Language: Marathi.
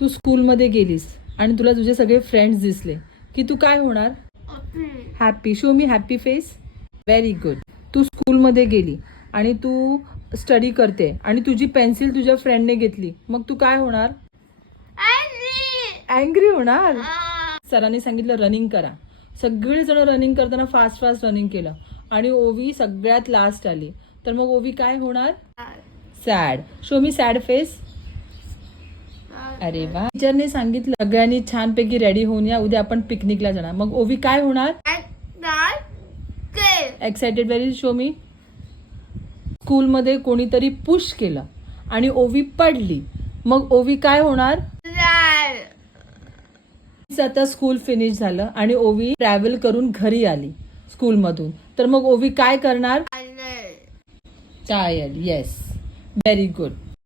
तू स्कूलमध्ये गेलीस आणि तुला तुझे सगळे फ्रेंड्स दिसले की तू काय होणार? Happy. Show me happy face. Very good. तू स्कूलमध्ये गेली आणि तू स्टडी करते आणि तुझी पेन्सिल तुझ्या फ्रेंडने घेतली, मग तू काय होणार? अँग्री होणार. सरांनी सांगितलं रनिंग करा. सगळेजण रनिंग करताना फास्ट फास्ट रनिंग केलं आणि ओवी सगळ्यात लास्ट आली, तर मग ओवी काय होणार? सॅड. शो मी सॅड फेस. अरे वा. टीचरने सांगितलं सगळ्यांनी छानपैकी रेडी होऊन या, उद्या आपण पिकनिकला जाणार. मग ओवी काय होणार? एक्साइटेड. व्हेरी. शो मी. स्कूलमध्ये कोणीतरी पुश केलं आणि ओवी पडली, मग ओवी काय होणार? आता स्कूल फिनिश झालं आणि ओवी ट्रॅव्हल करून घरी आली स्कूलमधून, तर मग ओवी काय करणार? टायर्ड. येस. Very good.